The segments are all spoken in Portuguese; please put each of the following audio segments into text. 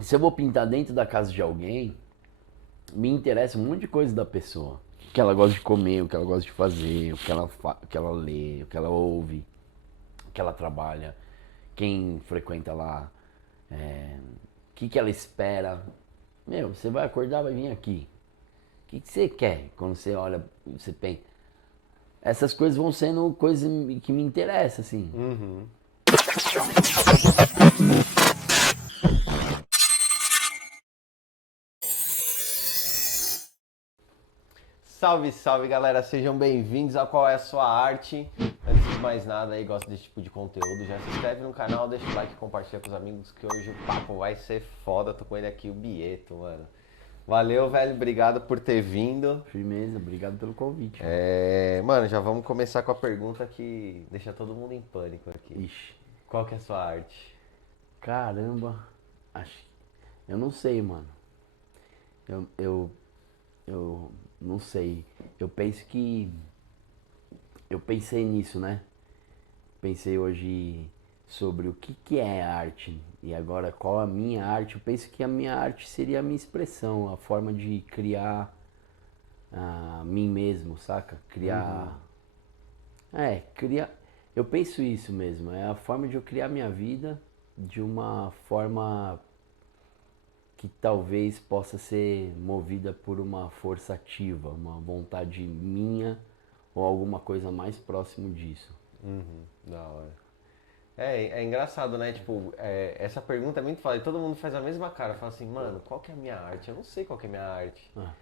Se eu vou pintar dentro da casa de alguém, me interessa um monte de coisa da pessoa. O que ela gosta de comer, o que ela gosta de fazer, o que ela lê, o que ela ouve, o que ela trabalha, quem frequenta lá, o que ela espera. Meu, você vai acordar, vai vir aqui. O que você quer quando você olha, você pensa? Essas coisas vão sendo coisas que me interessam, assim. Uhum. Salve, salve galera, sejam bem-vindos a Qual é a Sua Arte. Antes de mais nada aí, gosta desse tipo de conteúdo, já se inscreve no canal, deixa o like e compartilha com os amigos que hoje o papo vai ser foda. Tô com ele aqui, o Bieto, mano. Valeu, velho, obrigado por ter vindo. Firmeza, obrigado pelo convite, mano. Mano, já vamos começar com a pergunta que deixa todo mundo em pânico aqui. Ixi, Qual que é a sua arte? caramba. Acho, eu não sei, mano. Eu, eu, eu não sei. Eu penso que. Eu pensei nisso, né? Pensei hoje sobre o que é arte e agora qual a minha arte. Eu penso que a minha arte seria a minha expressão, a forma de criar a mim mesmo, saca? Uhum. Criar. Criar. Eu penso isso mesmo, é a forma de eu criar minha vida de uma forma que talvez possa ser movida por uma força ativa, uma vontade minha ou alguma coisa mais próximo disso. Uhum, da hora. É engraçado, né? Tipo, essa pergunta é muito foda. E todo mundo faz a mesma cara. Fala assim, mano, qual que é a minha arte? Eu não sei qual que é a minha arte. Ah,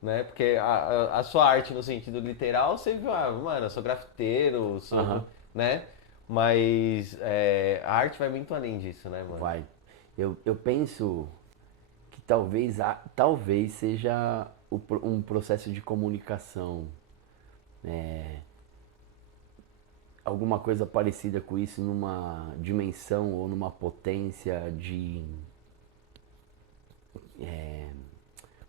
Né? Porque a sua arte no sentido literal, você viu, mano, eu sou grafiteiro, aham, sou, né? Mas a arte vai muito além disso, né, mano? vai. Eu penso que talvez seja um processo de comunicação, alguma coisa parecida com isso numa dimensão ou numa potência de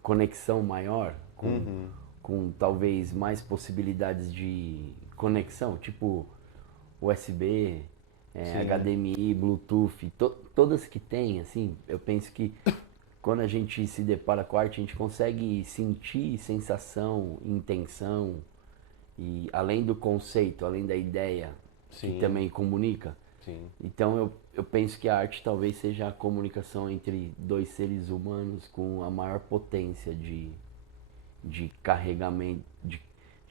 conexão maior, Uhum. com talvez mais possibilidades de conexão, tipo USB, Sim, HDMI, Bluetooth, todas que tem, assim, eu penso que quando a gente se depara com a arte, a gente consegue sentir sensação, intenção, e além do conceito, além da ideia, que sim, também comunica. sim. Então eu penso que a arte talvez seja a comunicação entre dois seres humanos com a maior potência de carregamento, de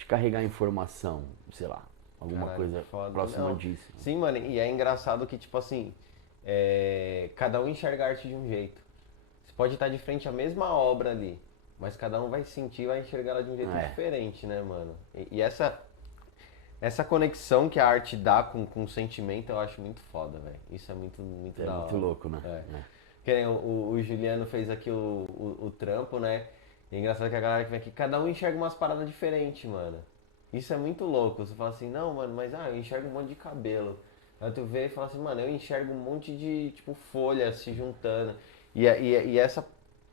carregar informação, sei lá, alguma Caralho, que coisa foda. próxima Não, disso. sim, mano, e é engraçado que, tipo assim, cada um enxerga a arte de um jeito. Você pode estar de frente à mesma obra ali, mas cada um vai sentir e vai enxergar ela de um jeito É, diferente, né, mano? E essa conexão que a arte dá com o sentimento eu acho muito foda, velho. Isso é muito, muito é da muito hora. louco, né? É. É. Que nem o Juliano fez aqui o trampo, né? E é engraçado que a galera que vem aqui, cada um enxerga umas paradas diferentes, mano. Isso é muito louco. Você fala assim, não, mano, mas eu enxergo um monte de cabelo. Aí tu vê e fala assim, mano, eu enxergo um monte de, tipo, folhas se juntando. E essa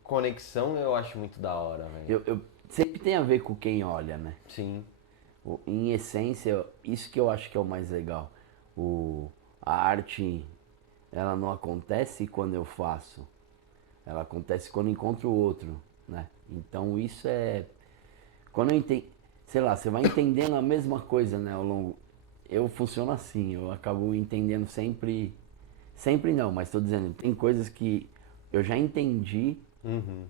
conexão eu acho muito da hora, velho. Eu sempre tem a ver com quem olha, né? Sim. Em essência, isso que eu acho que é o mais legal. A arte, ela não acontece quando eu faço, ela acontece quando eu encontro o outro, né? Então isso é quando eu entendo, sei lá, você vai entendendo a mesma coisa, né, ao longo. Eu funciono assim, eu acabo entendendo sempre, sempre não, mas estou dizendo, tem coisas que eu já entendi Uhum.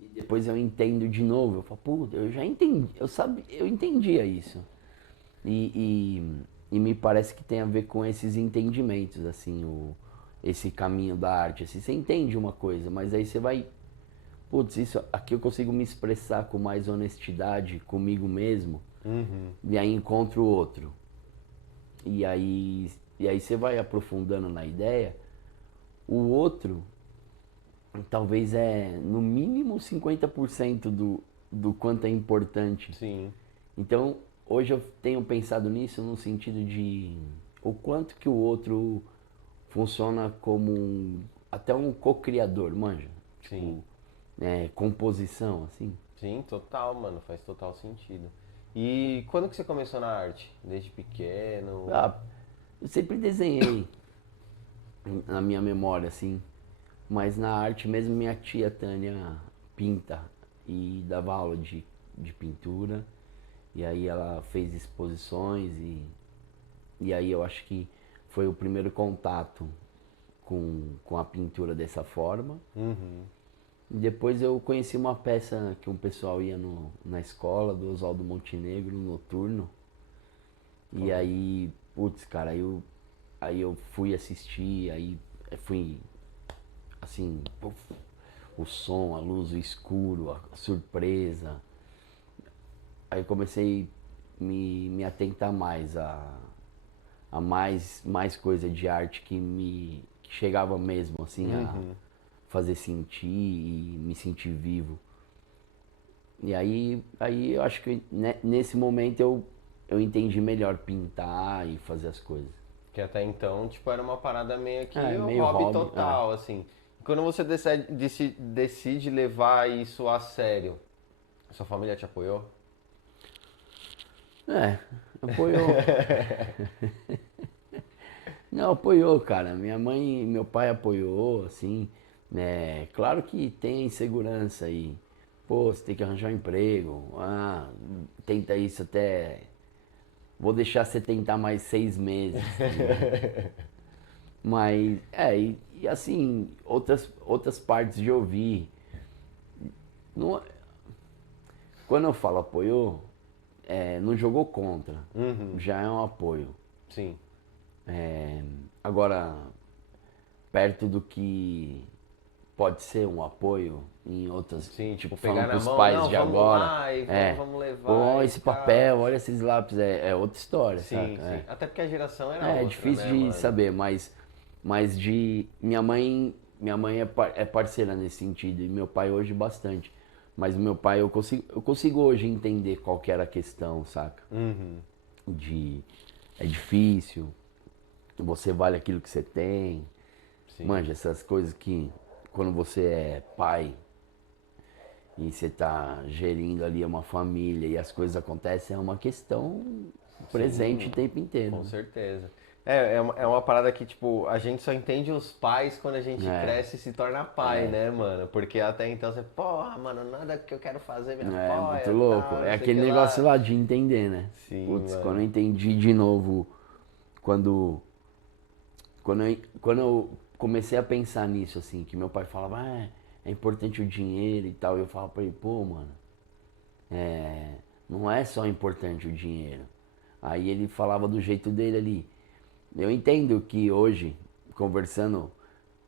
e depois eu entendo de novo. Eu falo, puta, eu já entendi, eu entendia isso. E me parece que tem a ver com esses entendimentos, assim, esse caminho da arte. Assim, você entende uma coisa, mas aí você vai, putz, isso aqui eu consigo me expressar com mais honestidade comigo mesmo, Uhum. e aí encontro outro. E aí você vai aprofundando na ideia, o outro talvez é no mínimo 50% do quanto é importante. Sim. Então, hoje eu tenho pensado nisso no sentido de o quanto que o outro funciona como até um co-criador, manja? Sim. Tipo, composição, assim. Sim, total, mano, faz total sentido. E quando que você começou na arte? Desde pequeno? Ah, eu sempre desenhei na minha memória, assim. Mas na arte mesmo, minha tia Tânia pinta e dava aula de pintura. E aí ela fez exposições e aí eu acho que foi o primeiro contato com a pintura dessa forma. Uhum. E depois eu conheci uma peça que um pessoal ia na escola do Oswaldo Montenegro, Noturno. E aí, putz, cara, aí eu fui assistir, aí fui assim, puf, o som, a luz, o escuro, a surpresa. Aí eu comecei me atentar mais a mais coisa de arte que chegava mesmo assim a fazer sentir e me sentir vivo. E aí eu acho que nesse momento eu entendi melhor pintar e fazer as coisas. Que até então, tipo, era uma parada meio que É, um meio hobby hobby, total, assim. E quando você decide levar isso a sério, sua família te apoiou? Apoiou. Não, apoiou, cara. Minha mãe e meu pai apoiou, assim, né? Claro que tem insegurança aí. Pô, você tem que arranjar um emprego. Ah, tenta isso até. Vou deixar você tentar mais 6 meses, tá ligado? Mas, e assim, outras partes de ouvir. Não, quando eu falo apoiou, não jogou contra. Uhum. Já é um apoio. Sim. Agora, perto do que pode ser um apoio em outras, Sim, tipo, pegar falando na pros mão, pais não, de vamos agora, lá e vamos ó, levar e esse tal. papel, olha esses lápis, é outra história, Sim, saca? sim. Até porque a geração era É outra, difícil né, de mano? saber, mas de minha mãe é parceira nesse sentido e meu pai hoje bastante. Mas o meu pai eu consigo hoje entender qual que era a questão, saca? Uhum. De é difícil, você vale aquilo que você tem. Sim. Manja, essas coisas que quando você é pai e você tá gerindo ali uma família e as coisas acontecem, é uma questão presente Sim, o tempo inteiro. com certeza. É uma parada que, tipo, a gente só entende os pais quando a gente Né? cresce e se torna pai, né, mano? Porque até então você, porra, mano, nada que eu quero fazer me É muito apoia, louco. tal, É não sei o aquele que negócio lá. lá de entender, né? Sim, Putz, quando eu mano. entendi de novo, quando, quando eu comecei a pensar nisso, assim, que meu pai falava, é importante o dinheiro e tal, eu falava pra ele, pô, mano, não é só importante o dinheiro. Aí ele falava do jeito dele ali. Eu entendo que hoje, conversando,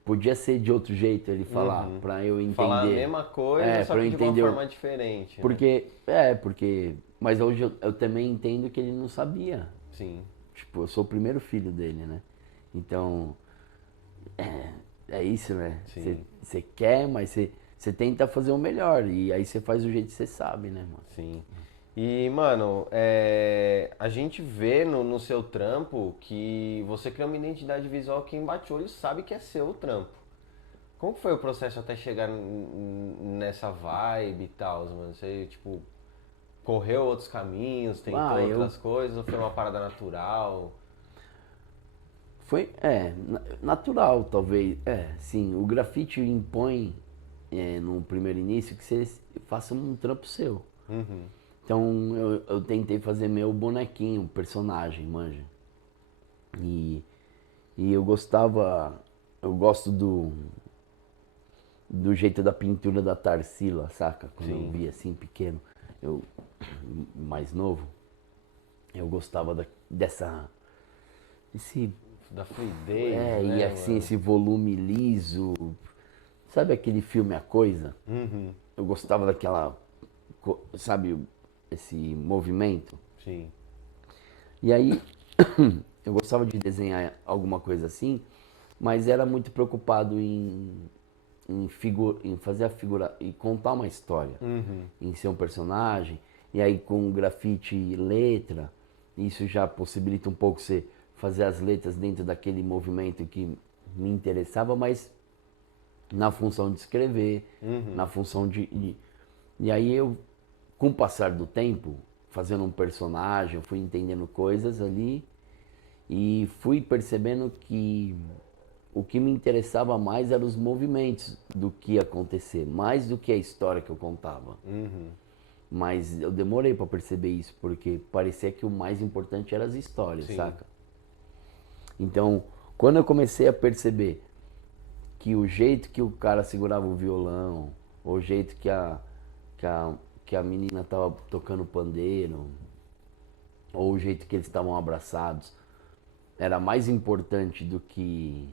podia ser de outro jeito ele falar, Uhum. pra eu Falar a entender. mesma coisa, É, só pra eu que de uma entender. forma diferente, né? Porque. Mas hoje eu também entendo que ele não sabia. Sim, Tipo, eu sou o primeiro filho dele, né? Então, é isso, né? sim. Você quer, mas você tenta fazer o melhor. E aí você faz do jeito que você sabe, né, mano? Sim. E, mano, a gente vê no seu trampo que você cria uma identidade visual que quem bate o olho sabe que é seu o trampo. Como que foi o processo até chegar nessa vibe e tal, mano? Você, tipo, correu outros caminhos, Ah, tentou eu outras coisas ou foi uma parada natural? Foi, natural, talvez. Sim, o grafite impõe, no primeiro início, que você faça um trampo seu. Uhum, Então eu tentei fazer meu bonequinho, personagem, manja. E, e eu gosto do jeito da pintura da Tarsila, saca? Quando eu sim. vi assim, pequeno, eu, mais novo, eu gostava desse Da fluidez, e né, assim, mano? esse volume liso. Sabe aquele filme A Coisa? Uhum, Eu gostava daquela, sabe, esse movimento. sim. E aí eu gostava de desenhar alguma coisa assim, mas era muito preocupado em fazer a figura e contar uma história, Uhum, em ser um personagem. E aí com grafite e letra, isso já possibilita um pouco você fazer as letras dentro daquele movimento que me interessava, mas na função de escrever, uhum. na função E aí eu, com o passar do tempo, fazendo um personagem, eu fui entendendo coisas ali e fui percebendo que o que me interessava mais eram os movimentos do que ia acontecer, mais do que a história que eu contava. Mas eu demorei pra perceber isso, porque parecia que o mais importante eram as histórias, Sim. saca? Então, quando eu comecei a perceber que o jeito que o cara segurava o violão, ou o jeito que a, que a menina tava tocando pandeiro, ou o jeito que eles estavam abraçados, era mais importante do que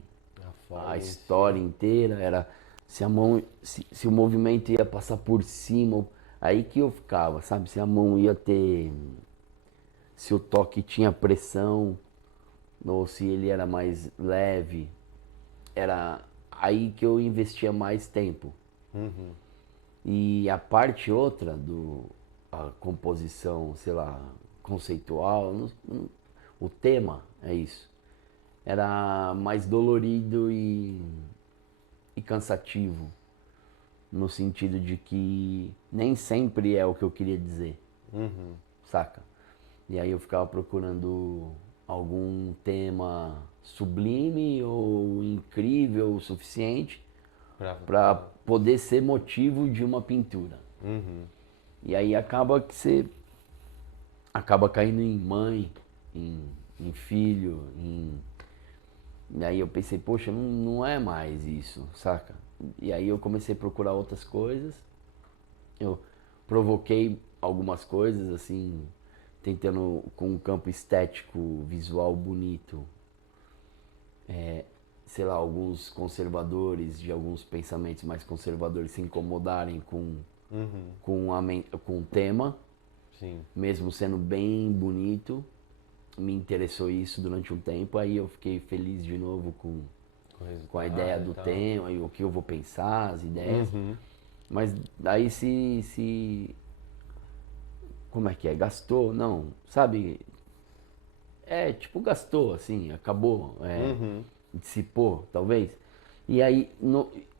forma a em si. história inteira, era se a mão, se o movimento ia passar por cima, aí que eu ficava, sabe? Se a mão ia ter, se o toque tinha pressão, ou se ele era mais leve, era aí que eu investia mais tempo. E a parte outra a composição, sei lá, conceitual, o tema é isso. Era mais dolorido e cansativo, no sentido de que nem sempre é o que eu queria dizer, saca? E aí eu ficava procurando algum tema sublime ou incrível o suficiente para poder ser motivo de uma pintura. E aí acaba que você acaba caindo em mãe, em filho, E aí eu pensei, poxa, não é mais isso, saca? E aí eu comecei a procurar outras coisas. Eu provoquei algumas coisas, assim, tentando com um campo estético, visual bonito. Sei lá, alguns conservadores, de alguns pensamentos mais conservadores se incomodarem com o tema, Sim. mesmo sendo bem bonito. Me interessou isso durante um tempo, aí eu fiquei feliz de novo com a ideia do tema e o que eu vou pensar, as ideias. Mas daí como é que é? Gastou? Não, sabe? Tipo, gastou, assim, acabou, dissipou, talvez. E aí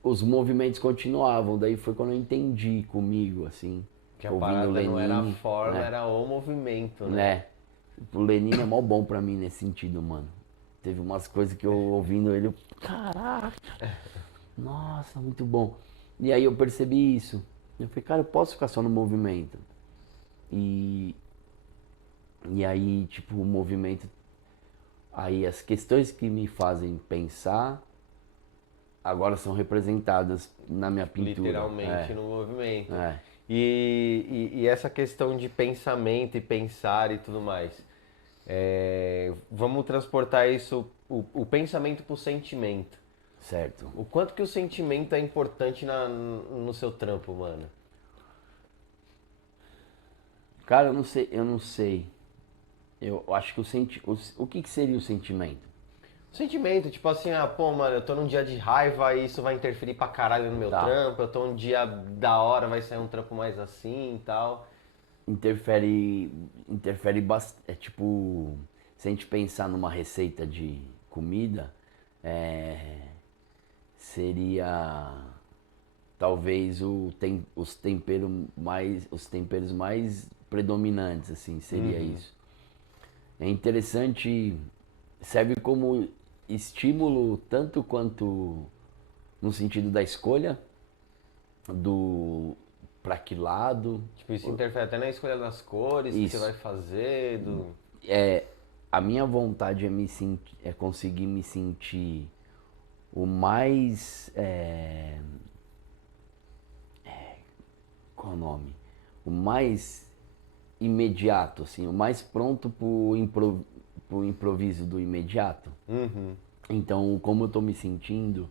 os movimentos continuavam, daí foi quando eu entendi comigo, assim, Que a ouvindo parada não era a Lenine, forma, né? era o movimento, né? Né? O Lenine é mó bom pra mim nesse sentido, mano. Teve umas coisas que eu ouvindo ele, caraca, nossa, muito bom. E aí eu percebi isso. Eu falei, cara, eu posso ficar só no movimento. E, e aí, tipo, o movimento. Aí as questões que me fazem pensar agora são representadas na minha pintura. Literalmente no movimento. É. E essa questão de pensamento e pensar e tudo mais. Vamos transportar isso, o pensamento pro sentimento. Certo. O quanto que o sentimento é importante no seu trampo, mano? Cara, eu não sei. Eu acho que o que seria o sentimento? O sentimento, tipo assim, pô, mano, eu tô num dia de raiva e isso vai interferir pra caralho no meu Tá. trampo, eu tô num dia da hora, vai sair um trampo mais assim e tal. Interfere bastante. É tipo, se a gente pensar numa receita de comida, seria talvez os temperos mais predominantes, assim, seria isso. É interessante, serve como estímulo tanto quanto no sentido da escolha do para que lado. Tipo, isso interfere até na escolha das cores que você Isso. vai fazer, do... A minha vontade é conseguir me sentir o mais qual é o nome? O mais imediato, assim, o mais pronto pro improviso do imediato. Então, o como eu tô me sentindo,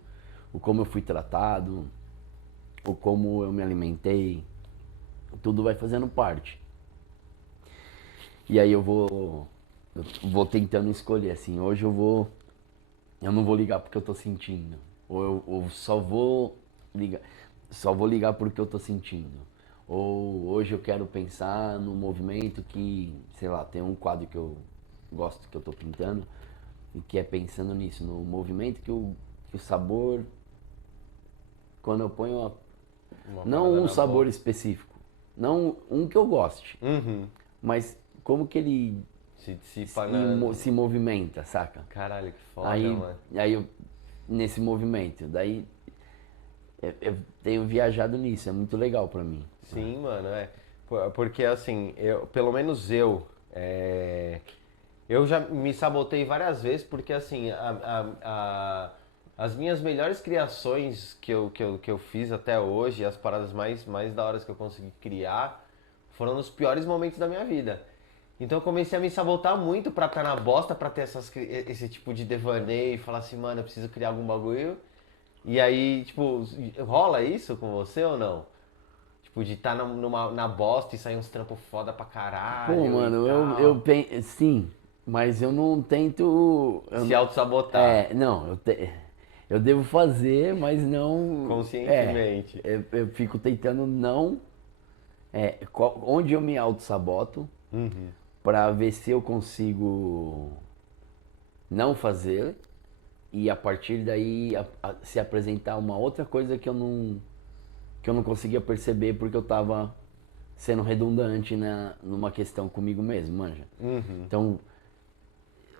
o como eu fui tratado, o como eu me alimentei, tudo vai fazendo parte. E aí eu vou tentando escolher, assim, hoje eu não vou ligar porque eu tô sentindo, ou eu só vou ligar porque eu tô sentindo. Ou hoje eu quero pensar no movimento que, sei lá, tem um quadro que eu gosto que eu tô pintando e que é pensando nisso, no movimento que o sabor, quando eu ponho não um sabor específico, não um que eu goste, mas como que ele Se dissipa se movimenta, saca? Caralho, que foda, Aí, mano. aí eu nesse movimento. Daí eu tenho viajado nisso, é muito legal pra mim. Sim, mano, é. Porque assim, pelo menos eu já me sabotei várias vezes, porque assim, as minhas melhores criações que eu fiz até hoje, as paradas mais da hora que eu consegui criar, foram nos piores momentos da minha vida. Então eu comecei a me sabotar muito pra estar na bosta, pra ter esse tipo de devaneio e falar assim, mano, eu preciso criar algum bagulho. E aí, tipo, rola isso com você ou não? Tipo, de estar na bosta e sair uns trampos foda pra Pô, caralho e mano, eu tal. penso. Sim, mas eu não tento. Se auto-sabotar Não, eu devo fazer, mas não. conscientemente. Eu fico tentando não. Onde eu me auto-saboto, Uhum. pra ver se eu consigo não fazer e a partir daí se apresentar uma outra coisa que eu não conseguia perceber porque eu tava sendo redundante numa questão comigo mesmo, manja. Uhum. Então,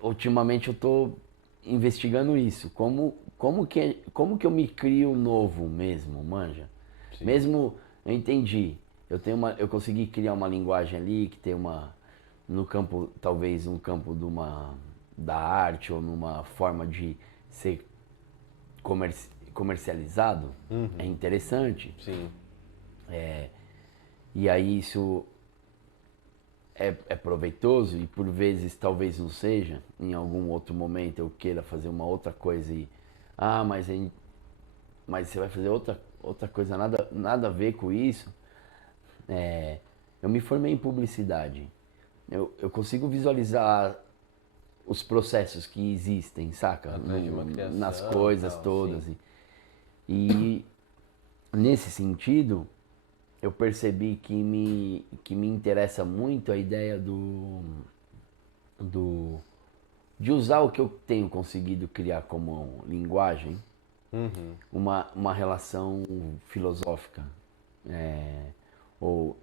ultimamente eu tô investigando isso, como que eu me crio novo mesmo, manja. Sim. Mesmo eu entendi, eu consegui criar uma linguagem ali que tem uma no campo, talvez um campo da arte ou numa forma de ser comercializado, é Uhum. interessante. Sim. E aí isso é proveitoso e por vezes talvez não seja. Em algum outro momento eu queira fazer uma outra coisa e. Ah, mas você vai fazer outra coisa nada a ver com isso. Eu me formei em publicidade. Eu consigo visualizar os processos que existem, saca? Atrás de uma Nas criação e coisas tal, todas. sim. E nesse sentido, eu percebi que me interessa muito a ideia do, de usar o que eu tenho conseguido criar como linguagem, Uhum. uma relação filosófica,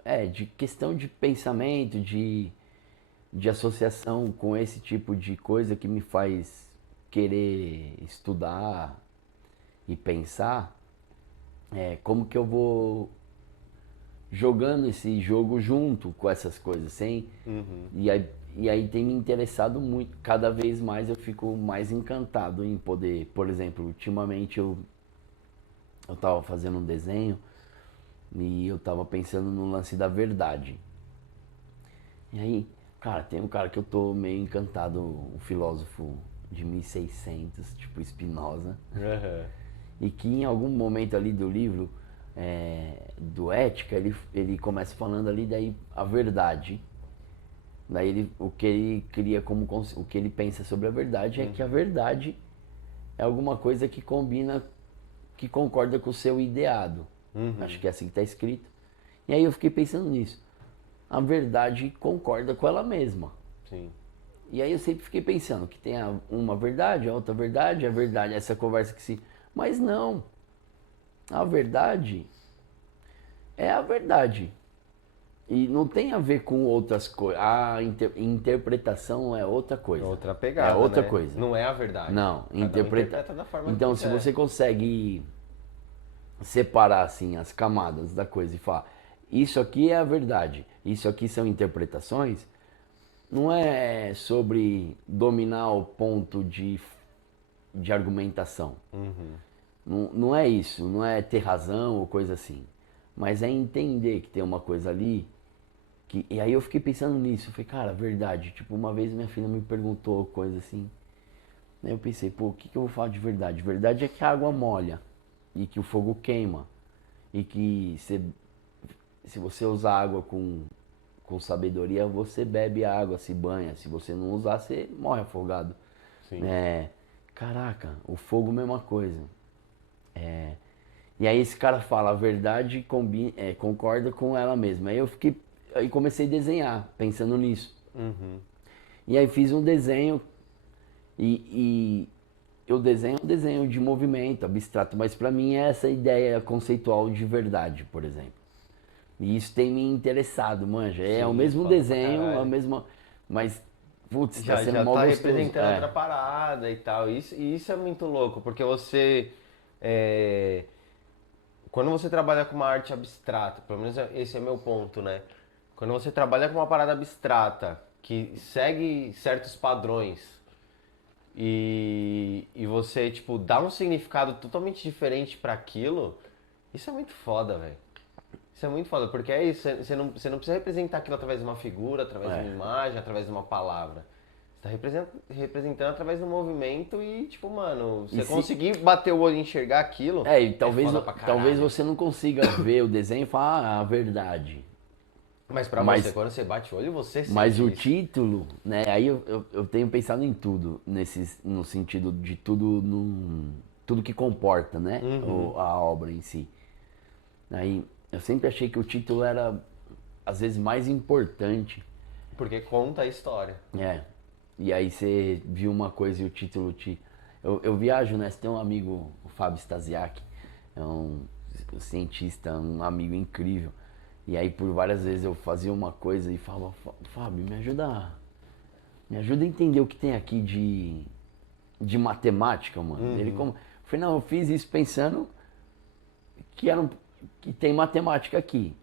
é, de questão de pensamento, de associação com esse tipo de coisa que me faz querer estudar e pensar, como que eu vou jogando esse jogo junto com essas coisas, sem Uhum. e aí tem me interessado muito. Cada vez mais eu fico mais encantado em poder, por exemplo, ultimamente eu tava fazendo um desenho e eu tava pensando no lance da verdade. E aí, cara, tem um cara que eu tô meio encantado, um filósofo de 1600, tipo Spinoza, Uhum. e que em algum momento ali do livro, do Ética, ele começa falando ali daí a verdade. Daí o que ele cria o que ele pensa sobre a verdade é que a verdade é alguma coisa que combina, que concorda com o seu ideado. Acho Uhum. que é assim que está escrito. E aí eu fiquei pensando nisso. A verdade concorda com ela mesma. Sim. E aí eu sempre fiquei pensando que tem uma verdade, a outra verdade, a verdade, essa conversa que se. Mas não. A verdade é a verdade. E não tem a ver com outras coisas. A interpretação é outra coisa. Outra É pegada, outra né? coisa. Não é a verdade. Não, Cada um interpreta da forma que Então, se quiser. você consegue separar assim as camadas da coisa e falar, isso aqui é a verdade, isso aqui são interpretações, não é sobre dominar o ponto de argumentação. Uhum. Não é isso, não é ter razão ou coisa assim. Mas é entender que tem uma coisa ali. E aí eu fiquei pensando nisso. Eu falei, cara, verdade. Tipo, uma vez minha filha me perguntou coisa assim. Aí eu pensei, pô, o que, que eu vou falar de verdade? Verdade é que a água molha. E que o fogo queima. E que se você usar água com sabedoria, você bebe a água, se banha. Se você não usar, você morre afogado. Sim. Caraca, o fogo, mesma coisa. E aí esse cara fala, a verdade concorda com ela mesma. Aí comecei a desenhar, pensando nisso. Uhum. E aí fiz um desenho e eu desenho um desenho de movimento abstrato, mas para mim é essa ideia conceitual de verdade, por exemplo. E isso tem me interessado, manja. É o Sim, mesmo foda pra desenho, caralho. mas putz, Já, tá sendo já mó tá gostoso. representando É. outra parada e tal. Isso é muito louco, porque você. é, Quando você trabalha com uma arte abstrata, pelo menos esse é meu ponto, né? Quando você trabalha com uma parada abstrata que segue certos padrões e você, tipo, dá um significado totalmente diferente pra aquilo, isso é muito foda, velho. Isso é muito foda, porque é isso, você não precisa representar aquilo através de uma figura, através de uma É. imagem, através de uma palavra. Você tá representando através do movimento e, tipo, mano, E você se, conseguir bater o olho e enxergar aquilo e é talvez, foda pra talvez caralho. você não consiga ver o desenho e falar a verdade. Mas pra você, Mas, quando você bate o olho, você mas sente o isso. título, né? Aí eu tenho pensado em tudo, no sentido de tudo, tudo que comporta, né? Uhum. A obra em si. Aí eu sempre achei que o título era, às vezes, mais importante. Porque conta a história. É. E aí você viu uma coisa e o título te. Eu viajo, né? Você tem um amigo, o Fábio Stasiak, é um cientista, um amigo incrível. E aí por várias vezes eu fazia uma coisa e falava, Fábio, me ajuda a entender o que tem aqui de matemática, mano. Ele como. Eu falei, não, eu fiz isso pensando que era que tem matemática aqui.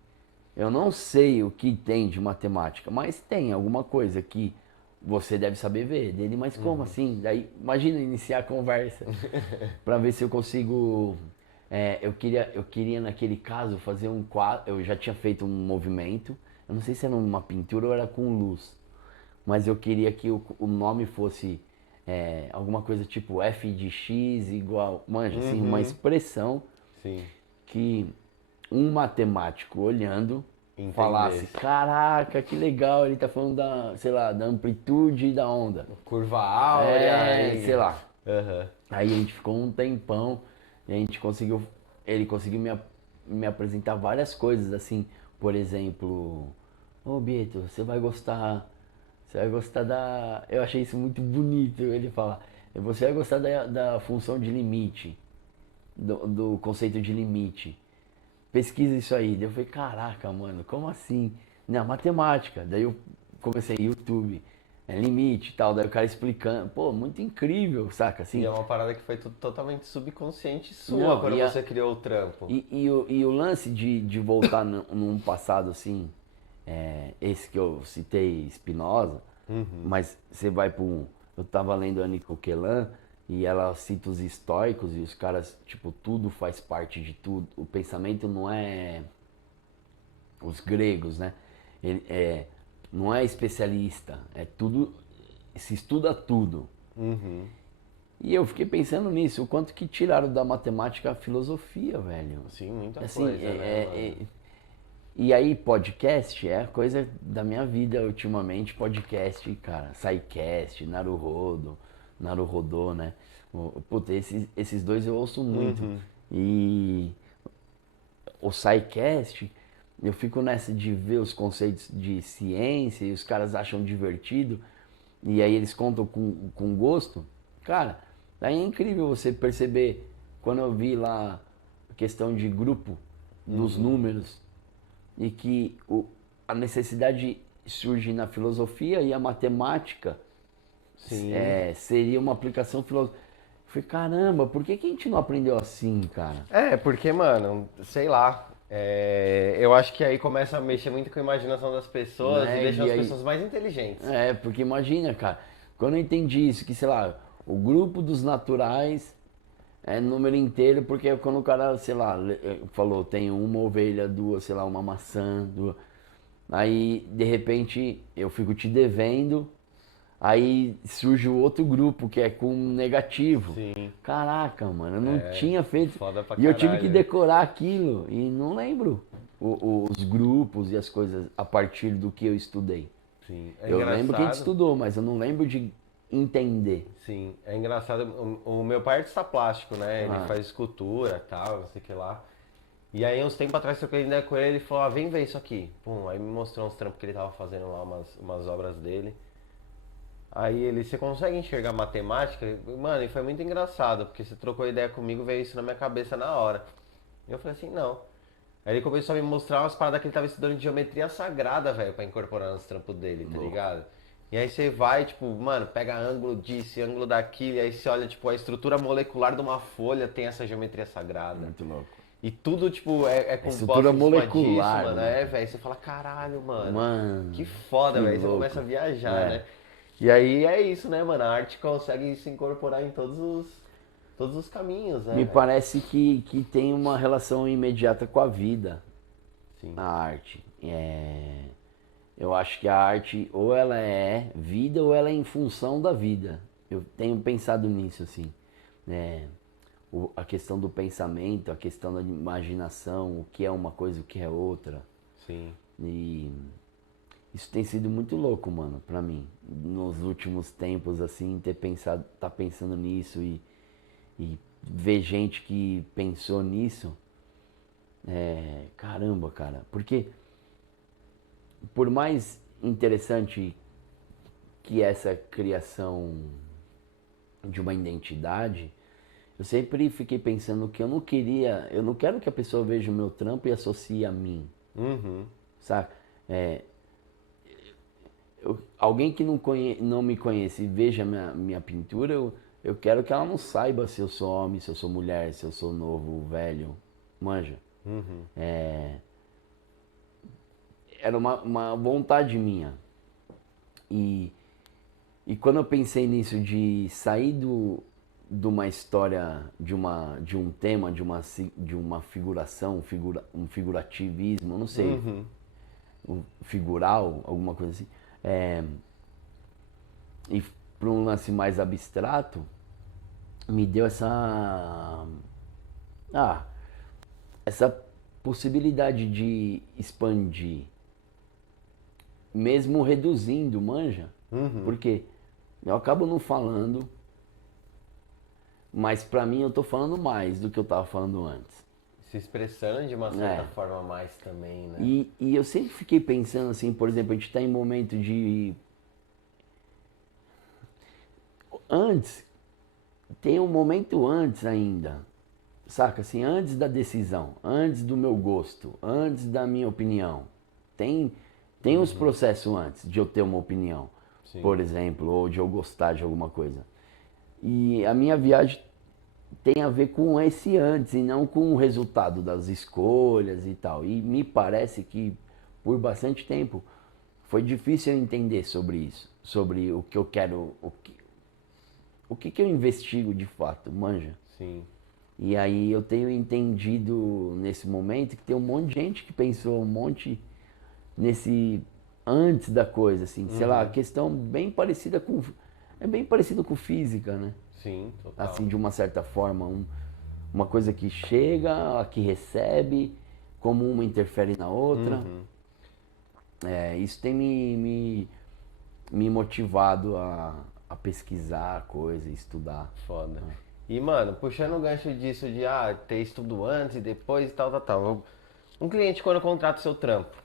Eu não sei o que tem de matemática, mas tem alguma coisa que você deve saber ver dele, mas como assim? Daí imagina iniciar a conversa para ver se eu consigo. Eu queria naquele caso fazer um quadro. Eu já tinha feito um movimento. Eu não sei se era uma pintura ou era com luz, mas eu queria que o nome fosse alguma coisa tipo f de x igual, manja, assim, uma Uhum. expressão Sim. que um matemático olhando falasse, Entendesse. caraca, que legal, ele tá falando da, sei lá, da amplitude e da onda. Curva áurea É, sei e. lá. Aham. Aí a gente ficou um tempão e a gente conseguiu, ele conseguiu me apresentar várias coisas, assim, por exemplo, ô Bieto, você vai gostar da, eu achei isso muito bonito, ele fala, você vai gostar da função de limite, do conceito de limite. Pesquisa isso aí. Daí eu falei, caraca, mano, como assim? Na matemática. Daí eu comecei YouTube, limite e tal. Daí o cara explicando. Pô, muito incrível, saca? E Assim. é uma parada que foi totalmente subconsciente sua Não, quando você criou o trampo. e o lance de voltar num passado assim, esse que eu citei, Spinoza, mas você vai para um. Eu tava lendo a Nico Quelan e ela cita os estoicos e os caras, tipo, tudo faz parte de tudo. O pensamento não é. Os gregos, né? Ele não é especialista, é tudo. Se estuda tudo. Uhum. E eu fiquei pensando nisso, o quanto que tiraram da matemática a filosofia, velho. Sim, muita Assim, coisa, né, mano? e aí podcast é a coisa da minha vida ultimamente, podcast, cara, SciCast, Naruhodô, né? Puta, esses dois eu ouço muito. E o SciCast, eu fico nessa de ver os conceitos de ciência e os caras acham divertido, e aí eles contam com gosto. Cara, aí é incrível você perceber, quando eu vi lá a questão de grupo, dos números, e que a necessidade surge na filosofia e a matemática Sim. seria uma aplicação filosófica. Eu falei, caramba, por que a gente não aprendeu assim, cara? É, porque, mano, sei lá. Eu acho que aí começa a mexer muito com a imaginação das pessoas e Né? deixa E as aí, pessoas mais inteligentes. porque imagina, cara, quando eu entendi isso, que sei lá, o grupo dos naturais é número inteiro, porque quando o cara, sei lá, falou, tem uma ovelha, duas, sei lá, uma maçã, duas. Aí, de repente, eu fico te devendo, aí surge o outro grupo que é com negativo. Sim. Caraca, mano, eu não tinha feito. Foda pra E eu tive que caralho. decorar aquilo, e não lembro os grupos e as coisas a partir do que eu estudei. Sim. É Eu lembro que a gente engraçado. estudou, mas eu não lembro de entender. Sim, é engraçado. O meu pai é artista plástico, né? Ele Ah, faz escultura e tal, não sei o que lá. E aí, uns tempos atrás, troquei ideia com ele, ele falou, vem ver isso aqui. Pum, aí me mostrou uns trampos que ele tava fazendo lá, umas obras dele. Aí ele, você consegue enxergar matemática? Mano, e foi muito engraçado, porque você trocou ideia comigo, veio isso na minha cabeça na hora. E eu falei assim, não. Aí ele começou a me mostrar umas paradas que ele tava estudando de geometria sagrada, velho, pra incorporar nos trampos dele, tá louco. ligado? E aí você vai, tipo, mano, pega ângulo disso, ângulo daquilo, e aí você olha, tipo, a estrutura molecular de uma folha tem essa geometria sagrada. Muito louco. E tudo, tipo, é A estrutura composto em cima disso, molecular, mano. mano. É, velho, você fala, caralho, mano, que Mano, foda, que velho. Você louco. começa a viajar, É. né? E aí é isso, né, mano? A arte consegue se incorporar em todos os caminhos, né, Me velho? parece que tem uma relação imediata com a vida, Sim. a arte. Eu acho que a arte ou ela é vida ou ela é em função da vida. Eu tenho pensado nisso, assim. É, a questão do pensamento, a questão da imaginação, o que é uma coisa, o que é outra. Sim. E isso tem sido muito louco, mano, pra mim. Nos últimos tempos, assim, ter pensado, tá pensando nisso e ver gente que pensou nisso. Caramba, cara. Porque por mais interessante que essa criação de uma identidade, eu sempre fiquei pensando que eu não quero que a pessoa veja o meu trampo e associe a mim, Uhum. sabe? É, alguém que não me conhece e veja minha pintura, eu quero que ela não saiba se eu sou homem, se eu sou mulher, se eu sou novo, velho, manja. Uhum. Era uma vontade minha. E, e quando eu pensei nisso de sair de uma história, de um tema, de uma figuração, um figurativismo, eu não sei, Uhum. um figural, alguma coisa assim, e para um lance mais abstrato, me deu ah, essa possibilidade de expandir, mesmo reduzindo, manja, Uhum. porque eu acabo não falando, mas pra mim eu tô falando mais do que eu tava falando antes. Se expressando de uma certa É. forma mais também, né? E eu sempre fiquei pensando assim, por exemplo, a gente tá em momento de. Antes, tem um momento antes ainda, saca? Assim, antes da decisão, antes do meu gosto, antes da minha opinião. Tem, tem uns processos antes de eu ter uma opinião, Sim. por exemplo, ou de eu gostar de alguma coisa. E a minha viagem tem a ver com esse antes e não com o resultado das escolhas e tal. E me parece que por bastante tempo foi difícil eu entender sobre isso, sobre o que eu quero, o que eu investigo de fato, manja. Sim. E aí eu tenho entendido nesse momento que tem um monte de gente que pensou um monte nesse antes da coisa, assim, sei lá, Uhum. questão bem parecida com é bem parecido com física, né? Sim, total. Assim, de uma certa forma, uma coisa que chega, a que recebe, como uma interfere na outra. Uhum. Isso tem me motivado a pesquisar a coisa, estudar. Foda. E, mano, puxando o gancho disso de ter estudo antes e depois e tal, tal, tal. Um cliente quando contrata o seu trampo.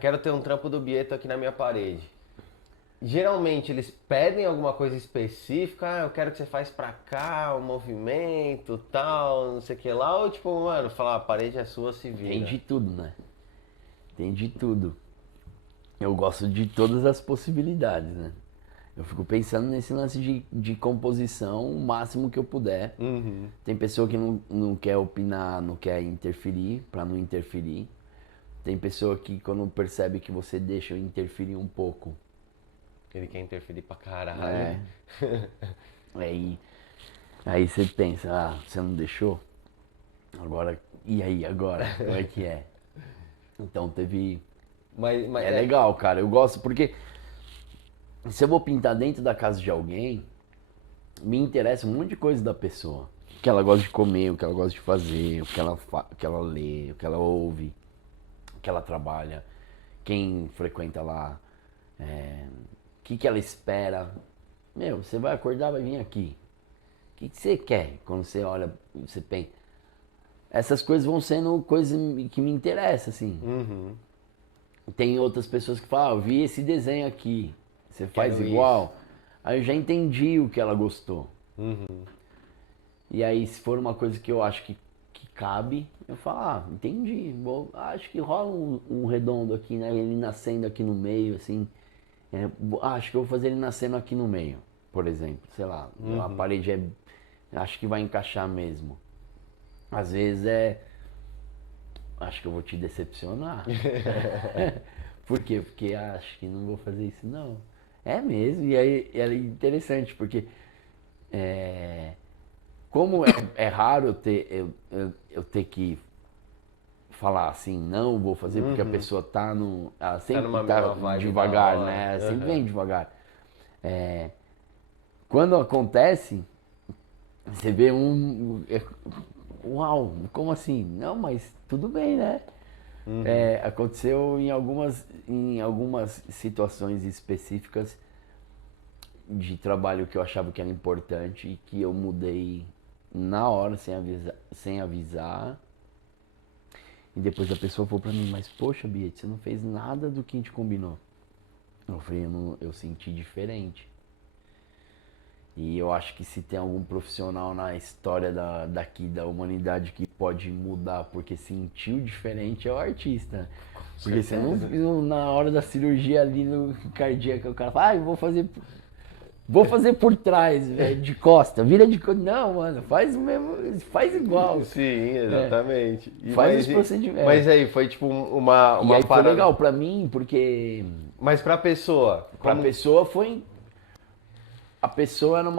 Quero ter um trampo do Bieto aqui na minha parede. Geralmente eles pedem alguma coisa específica, eu quero que você faz pra cá, o movimento, tal, não sei o que lá, ou tipo, mano, falar, a parede é sua, se Tem vira. de tudo, né? Tem de tudo. Eu gosto de todas as possibilidades, né? Eu fico pensando nesse lance de composição o máximo que eu puder. Uhum. Tem pessoa que não quer opinar, não quer interferir, pra não interferir. Tem pessoa que quando percebe que você deixa eu interferir um pouco, Ele quer interferir pra caralho. é, aí, aí você pensa, você não deixou? Agora, e aí, agora? Como é que é? Então teve. Mas É legal, cara. Eu gosto porque se eu vou pintar dentro da casa de alguém, me interessa um monte de coisa da pessoa. O que ela gosta de comer, o que ela gosta de fazer, o que ela lê, o que ela ouve, o que ela trabalha, quem frequenta lá, o que ela espera. Meu, você vai acordar, vai vir aqui. O que você quer quando você olha, você pensa? Essas coisas vão sendo coisas que me interessam, assim. Uhum. Tem outras pessoas que falam, eu vi esse desenho aqui, você faz Quero isso. igual. Aí eu já entendi o que ela gostou. Uhum. E aí, se for uma coisa que eu acho que cabe, eu falo, entendi. Acho que rola um redondo aqui, né? Ele nascendo aqui no meio, assim. Acho que eu vou fazer ele nascendo aqui no meio, por exemplo. Sei lá, a parede acho que vai encaixar mesmo. Às vezes acho que eu vou te decepcionar. Por quê? Porque acho que não vou fazer isso não. É mesmo, e aí é interessante, porque como é raro eu ter que falar assim, não vou fazer, porque a pessoa tá no. Ela sempre numa tá mesma vibe da devagar, hora. né? Ela sempre vem devagar. Quando acontece, você vê uau, como assim? Não, mas tudo bem, né? Aconteceu em algumas situações específicas de trabalho que eu achava que era importante e que eu mudei na hora, sem avisar. E depois a pessoa falou pra mim, mas poxa, Biete, você não fez nada do que a gente combinou. Eu falei, eu senti diferente. E eu acho que se tem algum profissional na história daqui da humanidade que pode mudar porque sentiu diferente é o artista. Porque você não, na hora da cirurgia ali no cardíaco, o cara fala, eu vou fazer por trás, velho, de costa, vira de costa. Não, mano, faz o mesmo, faz igual. Sim, exatamente. Faz os procedimentos. Mas aí, foi tipo uma E aí foi parada. legal pra mim, porque Mas pra pessoa, pra como... pessoa foi. A pessoa era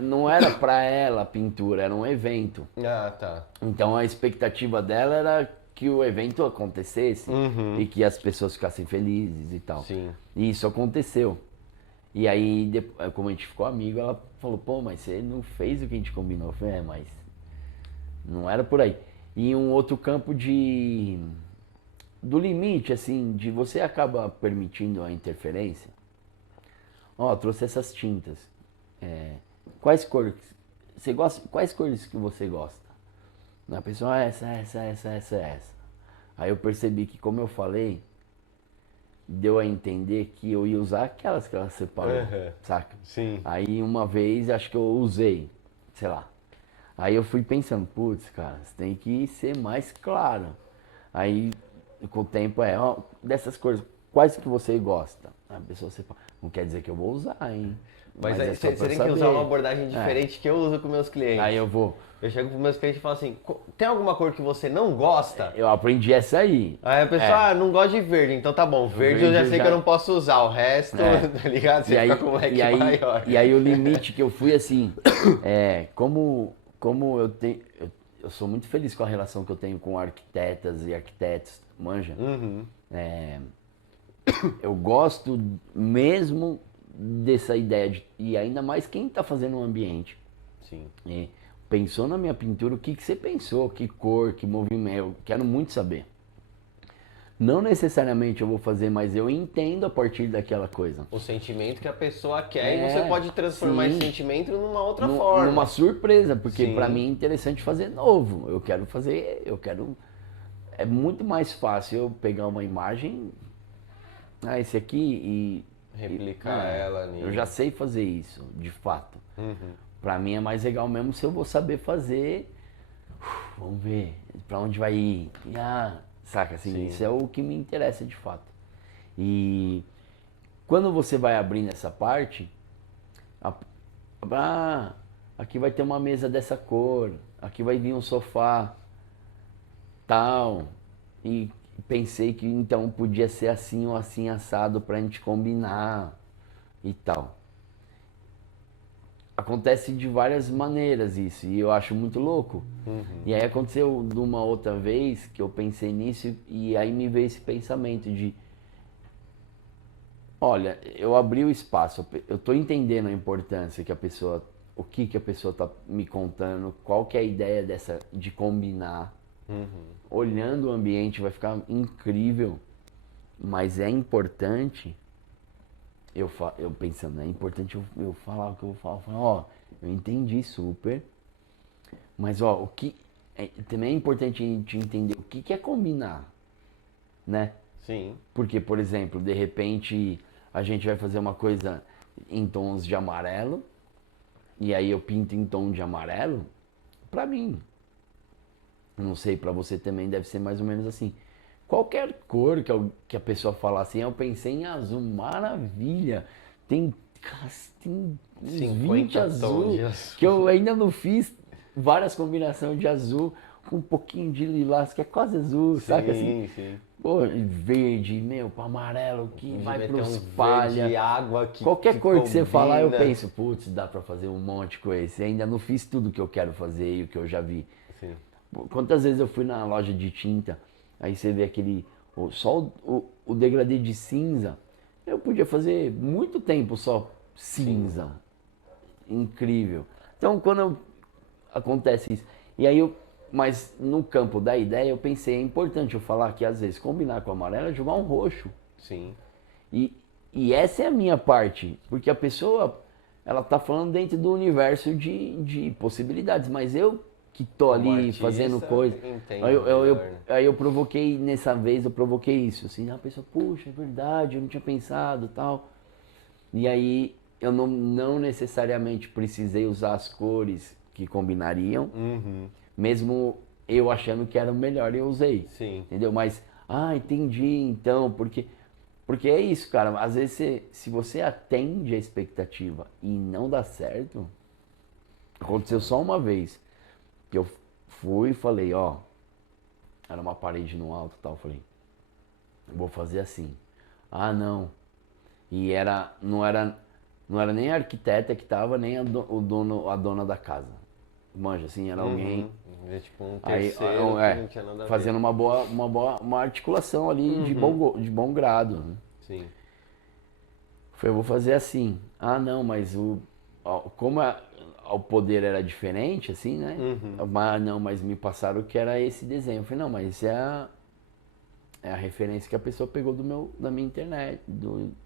não era pra ela a pintura, era um evento. Ah, tá. Então a expectativa dela era que o evento acontecesse e que as pessoas ficassem felizes e tal. Sim. E isso aconteceu. E aí, como a gente ficou amigo, ela falou, pô, mas você não fez o que a gente combinou. Eu falei, mas não era por aí. E um outro campo do limite, assim, de você acaba permitindo a interferência. Ó, trouxe essas tintas. Quais cores você gosta? Quais cores que você gosta? A pessoa, essa. Aí eu percebi que, como eu falei, deu a entender que eu ia usar aquelas que ela separou, saca? Sim. Aí uma vez, acho que eu usei, sei lá. Aí eu fui pensando, putz, cara, você tem que ser mais claro. Aí, com o tempo, ó, dessas cores, quais que você gosta? A pessoa separa. Não quer dizer que eu vou usar, hein? Mas aí é só você pra tem que saber. usar uma abordagem diferente que eu uso com meus clientes. Aí eu vou. Eu chego pros meus clientes e falo assim, tem alguma cor que você não gosta? Eu aprendi essa aí. Aí a pessoa, não gosta de verde, então tá bom, verde eu já sei que eu não posso usar, o resto, tá ligado? Você fica com um leque maior. E aí o limite que eu fui assim, como eu tenho, eu sou muito feliz com a relação que eu tenho com arquitetas e arquitetos, manja? Eu gosto mesmo dessa ideia e ainda mais quem está fazendo um ambiente. Sim. Pensou na minha pintura, o que você pensou, que cor, que movimento, eu quero muito saber. Não necessariamente eu vou fazer, mas eu entendo a partir daquela coisa. O sentimento que a pessoa quer e você pode transformar esse sentimento numa outra forma. Numa surpresa, porque Sim. pra mim é interessante fazer novo. É muito mais fácil eu pegar uma imagem, esse aqui replicar ela. Eu já sei fazer isso, de fato. Pra mim é mais legal mesmo se eu vou saber fazer. Vamos ver pra onde vai ir. Saca assim, Sim. isso é o que me interessa de fato. E quando você vai abrindo essa parte, aqui vai ter uma mesa dessa cor, aqui vai vir um sofá tal. E pensei que então podia ser assim ou assim assado pra gente combinar e tal. Acontece de várias maneiras isso, e eu acho muito louco. E aí aconteceu de uma outra vez que eu pensei nisso e aí me veio esse pensamento de, olha, eu abri o espaço, eu tô entendendo a importância que a pessoa, o que a pessoa tá me contando, qual que é a ideia de combinar. Olhando o ambiente vai ficar incrível, mas é importante, eu pensando, é importante eu falar o que eu vou falar, eu entendi super, mas também é importante a gente entender o que é combinar, né? Sim. Porque, por exemplo, de repente a gente vai fazer uma coisa em tons de amarelo, e aí eu pinto em tom de amarelo, pra mim. Não sei, pra você também deve ser mais ou menos assim. qualquer cor que a pessoa fala assim, eu pensei em azul, maravilha. Tem, cara, tem uns 20 50 azul, tons de azul. que eu ainda não fiz várias combinações de azul com um pouquinho de lilás, que é quase azul, saca assim? Sim. Pô, verde, meu, pro amarelo, que Podia vai meter pros um verde palha. água que Qualquer cor que você falar, eu combina. penso, putz, dá pra fazer um monte com esse. Ainda não fiz tudo que eu quero fazer e o que eu já vi. Sim. Quantas vezes eu fui na loja de tinta, aí você vê aquele, só o degradê de cinza, eu podia fazer muito tempo só cinza. Incrível. Então, acontece isso, e aí mas no campo da ideia, eu pensei, é importante eu falar que às vezes combinar com o amarelo é jogar um roxo. Sim. E, e essa é a minha parte, porque a pessoa, ela tá falando dentro do universo de possibilidades, mas eu que tô Como ali artista, fazendo coisa. entende Aí melhor, né? aí eu provoquei, nessa vez eu provoquei isso, assim, a pessoa, puxa, é verdade, eu não tinha pensado tal. E aí eu não necessariamente precisei usar as cores que combinariam, Uhum. mesmo eu achando que era o melhor, eu usei. Sim. Entendeu? Mas, entendi então, porque é isso, cara. Às vezes, se você atende a expectativa e não dá certo, aconteceu só uma vez que eu fui e falei, ó, era uma parede no alto e tal, falei, vou fazer assim. Ah, não. E não era nem a arquiteta que tava, nem o dono, a dona da casa. Manja, assim, era alguém. É tipo um Aí, terceiro que não tinha nada a ver. fazendo uma articulação ali de bom grado, né? Sim. Falei, eu vou fazer assim. Ah, não, mas como o poder era diferente, assim, né? Mas não, mas me passaram que era esse desenho. Eu falei, não, mas isso é a referência que a pessoa pegou da minha internet,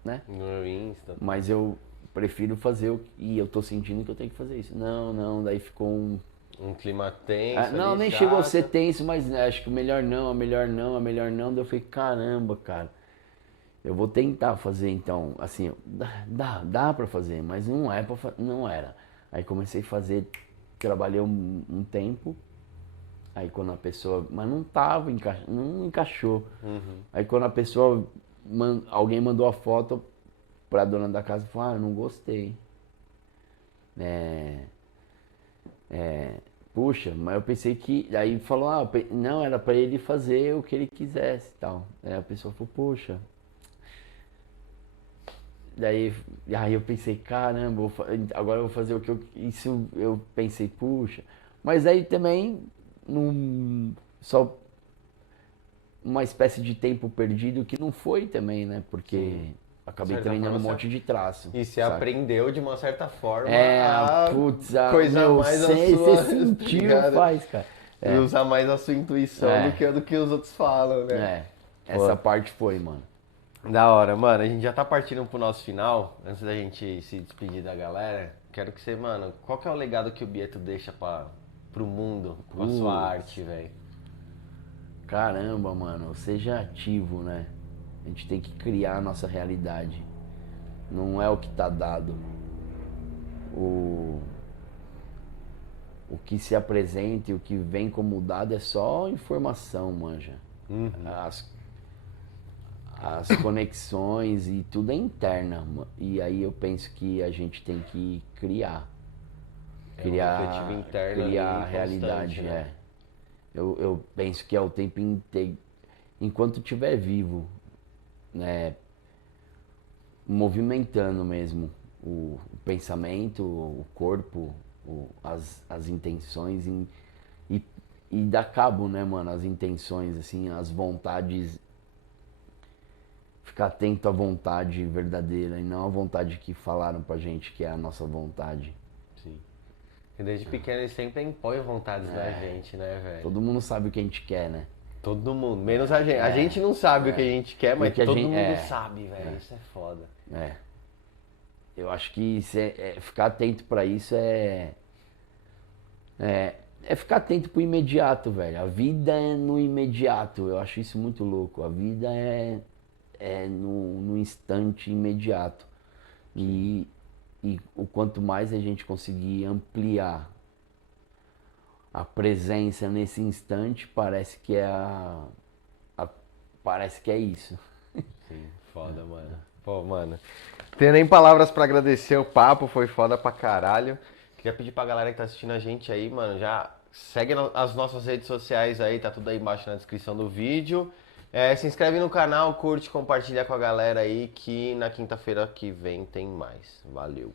né? No meu Insta. Mas eu prefiro fazer e eu tô sentindo que eu tenho que fazer isso. Não, daí ficou Um clima tenso não, ali, nem chato. chegou a ser tenso, mas né, acho que o melhor não, a melhor não, a melhor não. Daí eu falei, caramba, cara, eu vou tentar fazer então, assim, dá pra fazer, mas não é não era. Aí comecei a fazer, trabalhei um tempo, aí quando a pessoa, mas não tava, não encaixou. Aí quando a pessoa, alguém mandou a foto pra dona da casa, falou, eu não gostei. Puxa, mas eu pensei que. Aí falou, não, era pra ele fazer o que ele quisesse e tal. Aí a pessoa falou, poxa. Aí eu pensei, caramba, agora eu vou fazer o que eu. Isso eu pensei, puxa. Mas aí também, só uma espécie de tempo perdido que não foi também, né? Porque acabei De certa treinando um forma, monte de traço. E você saca? aprendeu de uma certa forma Putz, coisa meu, mais a você sua. sentiu, ligado? faz, cara. Usar mais a sua intuição É. do que os outros falam, né? Essa parte foi, mano. Da hora, mano. A gente já tá partindo pro nosso final. Antes da gente se despedir da galera, quero que você, mano, qual que é o legado que o Bieto deixa pro mundo com a sua arte, velho? Caramba, mano, seja ativo, né? A gente tem que criar a nossa realidade. Não é o que tá dado. O, o que se apresenta e o que vem como dado é só informação, manja. As conexões e tudo é interna. E aí eu penso que a gente tem que criar. refletivo interno Criar ali, a realidade, constante, né? Eu penso que é o tempo inteiro. Enquanto estiver vivo, né? Movimentando mesmo o pensamento, o corpo, as intenções e, e dar cabo, né, mano, as intenções, assim, as vontades, ficar atento à vontade verdadeira e não à vontade que falaram pra gente que é a nossa vontade. Sim. E desde pequeno eles sempre impõem vontades da gente, né, velho? Todo mundo sabe o que a gente quer, né? Todo mundo, menos a gente. A gente não sabe o que a gente quer, mas Porque a todo gente- mundo sabe, velho. Isso é foda. É. Eu acho que ficar atento pra isso é ficar atento pro imediato, velho. A vida é no imediato. Eu acho isso muito louco. A vida é no instante imediato. E o quanto mais a gente conseguir ampliar a presença nesse instante, parece que é a parece que é isso. Sim, foda, mano. Pô, mano. Tenho nem palavras pra agradecer o papo, foi foda pra caralho. Queria pedir pra galera que tá assistindo a gente aí, mano, já segue as nossas redes sociais aí, tá tudo aí embaixo na descrição do vídeo. Se inscreve no canal, curte, compartilha com a galera aí que na quinta-feira que vem tem mais. Valeu.